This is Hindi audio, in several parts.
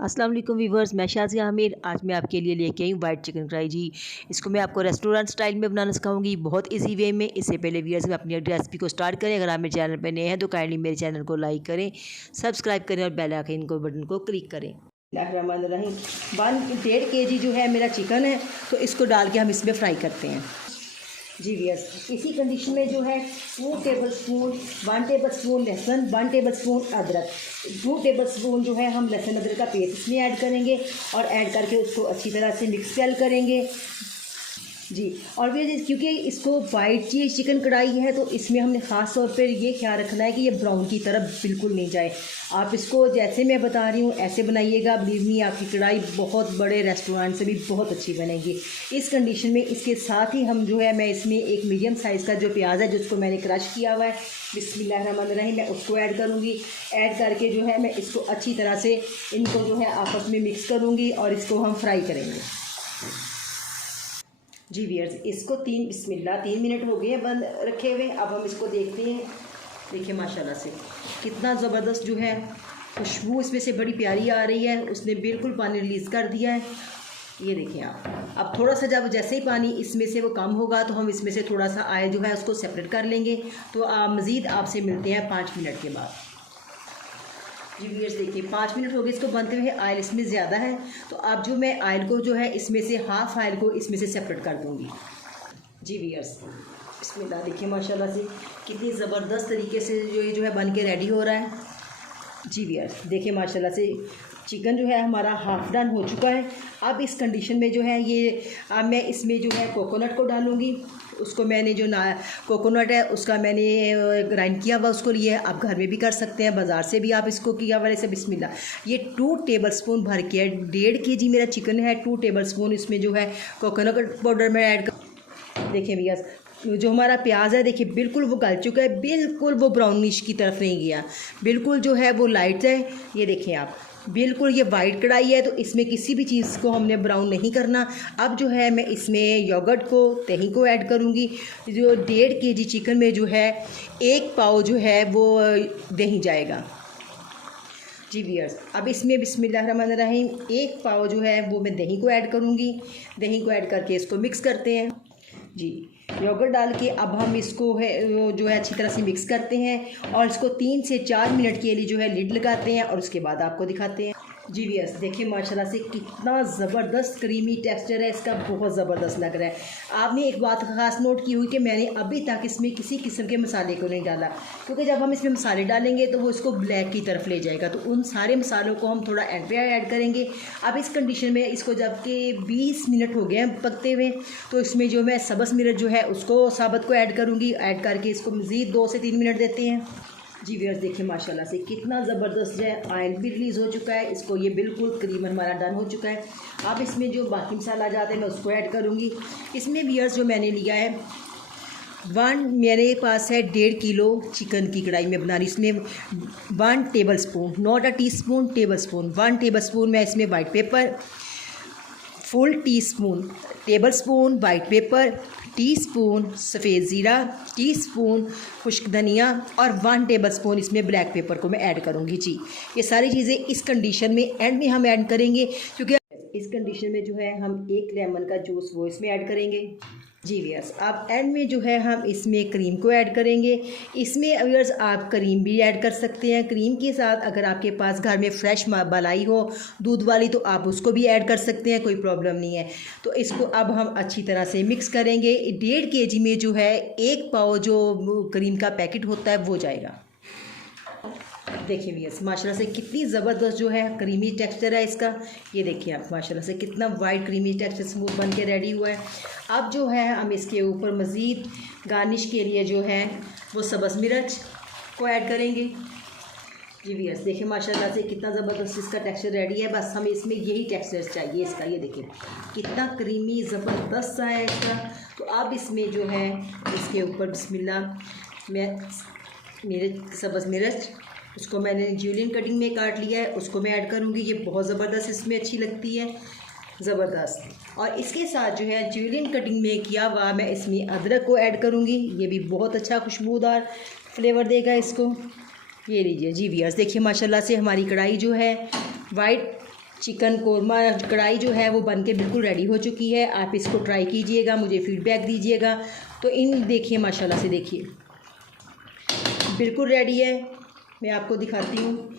अस्सलाम वालेकुम वीवर्स, मैं शाज़िया आमिर। आज मैं आपके लिए लेके आई हूँ वाइट चिकन कढ़ाई जी। इसको मैं आपको रेस्टोरेंट स्टाइल में बनाना सिखाऊंगी, बहुत इजी वे में। इससे पहले वीवर्स में अपनी रेसिपी को स्टार्ट करें, अगर आप मेरे चैनल पर नए हैं तो काइंडली मेरे चैनल को लाइक करें, सब्सक्राइब करें और बेल आइकन को बटन को क्लिक करें। बिस्मिल्लाहिर्रहमानिर्रहीम। 1.5 kg जो है मेरा चिकन है, तो इसको डाल के हम इसमें फ्राई करते हैं जी वीयर्स। इसी कंडीशन में जो है 1 टेबल स्पून लहसुन, 1 टेबल स्पून अदरक, 2 टेबल स्पून जो है हम लहसुन अदरक का पेस्ट इसमें ऐड करेंगे और ऐड करके उसको अच्छी तरह से मिक्स करेंगे जी। और भी क्योंकि इसको वाइट चिकन कढ़ाई है तो इसमें हमने ख़ास तौर पर ये ख्याल रखना है कि ये ब्राउन की तरफ बिल्कुल नहीं जाए। आप इसको जैसे मैं बता रही हूँ ऐसे बनाइएगा, बिलीव मी आपकी कढ़ाई बहुत बड़े रेस्टोरेंट से भी बहुत अच्छी बनेगी। इस कंडीशन में इसके साथ ही हम जो है मैं इसमें एक मीडियम साइज़ का जो प्याज है जिसको मैंने क्रश किया हुआ है, बिस्मिल्लाहिर्रहमानिर्रहीम, मैं उसको ऐड करूँगी। ऐड करके जो है मैं इसको अच्छी तरह से इनको जो है आपस में मिक्स करूँगी और इसको हम फ्राई करेंगे जी वीयर्स। इसको 3 मिनट हो गए हैं बंद रखे हुए। अब हम इसको देखते हैं। देखिए माशाल्लाह से कितना ज़बरदस्त जो है खुशबू इसमें से बड़ी प्यारी आ रही है। उसने बिल्कुल पानी रिलीज़ कर दिया है, ये देखिए आप। अब थोड़ा सा जब जैसे ही पानी इसमें से वो कम होगा तो हम इसमें से थोड़ा सा ऑयल जो है उसको सेपरेट कर लेंगे। तो मज़ीद आपसे मिलते हैं 5 मिनट के बाद जी वीयर्स। देखिए 5 मिनट हो गए इसको बनते हुए। ऑयल इसमें ज़्यादा है तो अब जो मैं ऑयल को जो है इसमें से हाफ़ ऑयल को इसमें से सेपरेट कर दूँगी जी वीयर्स। बिस्मिल्लाह। देखिए माशाल्लाह से कितनी ज़बरदस्त तरीके से जो है बन के रेडी हो रहा है जी वीयर्स। देखिए माशाल्लाह से चिकन जो है हमारा हाफ डन हो चुका है। अब इस कंडीशन में जो है ये अब मैं इसमें जो है कोकोनट को डालूँगी। उसको मैंने जो कोकोनट है उसका मैंने ग्राइंड किया हुआ उसको लिया है। आप घर में भी कर सकते हैं, बाज़ार से भी आप इसको किया हुआ ऐसे। बिस्मिल्लाह। ये 2 टेबल स्पून भर के 1.5 kg मेरा चिकन है। 2 टेबल स्पून इसमें जो है कोकोनट पाउडर में ऐड कर। देखिए भैया जो हमारा प्याज है देखिए बिल्कुल वो गल चुका है, बिल्कुल वो ब्राउनिश की तरफ नहीं गया, बिल्कुल जो है वो लाइट है। ये देखें आप, बिल्कुल ये वाइट कढ़ाई है तो इसमें किसी भी चीज़ को हमने ब्राउन नहीं करना। अब जो है मैं इसमें योगर्ट को, दही को ऐड करूँगी। जो 1.5 kg चिकन में जो है 1 पाव जो है वो दही जाएगा जी वीयर्स। अब इसमें बिस्मिल्लाहिर्रहमानिर्रहीम 1 पाव जो है वो मैं दही को ऐड करूँगी। दही को ऐड करके इसको मिक्स करते हैं जी। योगर्ट डाल के अब हम इसको है जो है अच्छी तरह से मिक्स करते हैं और इसको 3 से 4 मिनट के लिए जो है लिड लगाते हैं और उसके बाद आपको दिखाते हैं जी वीयर्स। देखिए माशाल्लाह से कितना ज़बरदस्त क्रीमी टेक्सचर है इसका, बहुत ज़बरदस्त लग रहा है। आपने एक बात ख़ास नोट की हुई कि मैंने अभी तक इसमें किसी किस्म के मसाले को नहीं डाला, क्योंकि जब हम इसमें मसाले डालेंगे तो वो इसको ब्लैक की तरफ ले जाएगा। तो उन सारे मसालों को हम थोड़ा एंड पे ऐड करेंगे। अब इस कंडीशन में इसको जबकि 20 मिनट हो गए हैं पकते हुए, तो इसमें जो मैं सब्ज़ मिर्च जो है उसको साबुत को ऐड करूँगी। ऐड करके इसको मज़ीद 2 से 3 मिनट देते हैं जी वीयर्स। देखिए माशाल्लाह से कितना ज़बरदस्त जो है ऑयल भी रिलीज़ हो चुका है इसको, ये बिल्कुल करीबन हमारा डन हो चुका है। अब इसमें जो बाकी मसाला जाते हैं मैं उसको ऐड करूँगी। इसमें वीयर्स जो मैंने लिया है मेरे पास है 1.5 किलो चिकन की कढ़ाई में बना रही। इसमें 1 table spoon, not a teaspoon, table spoon, 1 table spoon मैं इसमें white paper, full table spoon white paper, teaspoon सफ़ेद ज़ीरा, टीस्पून खुश्क धनिया और 1 टेबल स्पून इसमें ब्लैक पेपर को मैं ऐड करूँगी जी। ये सारी चीज़ें इस कंडीशन में एंड में हम ऐड करेंगे, क्योंकि इस कंडीशन में जो है हम 1 लेमन का जूस वो इसमें ऐड करेंगे जी वीयर्स। अब एंड में जो है हम इसमें क्रीम को ऐड करेंगे। इसमें वीयर्स आप क्रीम भी ऐड कर सकते हैं। क्रीम के साथ अगर आपके पास घर में फ्रेश मलाई हो दूध वाली तो आप उसको भी ऐड कर सकते हैं, कोई प्रॉब्लम नहीं है। तो इसको अब हम अच्छी तरह से मिक्स करेंगे। 1.5 kg में जो है 1 पाव जो क्रीम का पैकेट होता है वो जाएगा। देखिए वीयर्स माशाल्लाह से कितनी ज़बरदस्त जो है क्रीमी टेक्सचर है इसका। ये देखिए आप माशाल्लाह से कितना वाइट क्रीमी टेक्सचर स्मूथ बन के रेडी हुआ है। अब जो है हम इसके ऊपर मज़ीद गार्निश के लिए जो है वो सब्ज़ मिर्च को ऐड करेंगे जी वीयर्स। देखिए माशाल्लाह से कितना ज़बरदस्त इसका टेक्सचर रेडी है। बस हमें इसमें यही टेक्सचर चाहिए इसका। ये देखिए कितना क्रीमी ज़बरदस्त सा है इसका। तो अब इसमें जो है इसके ऊपर बिस्मिल्लाह मैं मेरे सब्ज़ मिर्च उसको मैंने ज्यूलियन कटिंग में काट लिया है उसको मैं ऐड करूँगी। ये बहुत ज़बरदस्त इसमें अच्छी लगती है, ज़बरदस्त। और इसके साथ जो है ज्यूलियन कटिंग में किया हुआ मैं इसमें अदरक को ऐड करूँगी। ये भी बहुत अच्छा खुशबूदार फ्लेवर देगा इसको। ये लीजिए जी वीयर्स। देखिए माशाल्लाह से हमारी कढ़ाई जो है वाइट चिकन कोरमा कढ़ाई जो है वो बन के बिल्कुल रेडी हो चुकी है। आप इसको ट्राई कीजिएगा, मुझे फीडबैक दीजिएगा। तो इन देखिए माशाल्लाह से देखिए बिल्कुल रेडी है। मैं आपको दिखाती हूँ।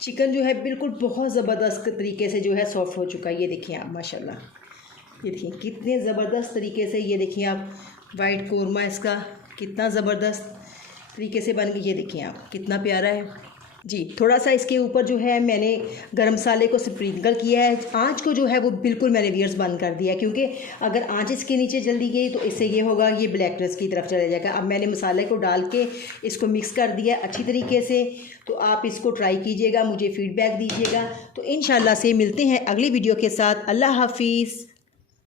चिकन जो है बिल्कुल बहुत ज़बरदस्त तरीके से जो है सॉफ्ट हो चुका है। ये देखिए आप माशाल्लाह, ये देखिए कितने ज़बरदस्त तरीके से, ये देखिए आप वाइट कोरमा इसका कितना ज़बरदस्त तरीके से बन गई। ये देखिए आप कितना प्यारा है जी। थोड़ा सा इसके ऊपर जो है मैंने गरम मसाले को स्प्रिंकल किया है। आँच को जो है वो बिल्कुल मैंने व्यूअर्स बंद कर दिया है, क्योंकि अगर आँच इसके नीचे जल्दी गई तो इससे ये होगा, ये ब्लैकनेस की तरफ चला जाएगा। अब मैंने मसाले को डाल के इसको मिक्स कर दिया अच्छी तरीके से। तो आप इसको ट्राई कीजिएगा, मुझे फ़ीडबैक दीजिएगा। तो इंशाल्लाह से मिलते हैं अगली वीडियो के साथ। अल्लाह हाफिज़।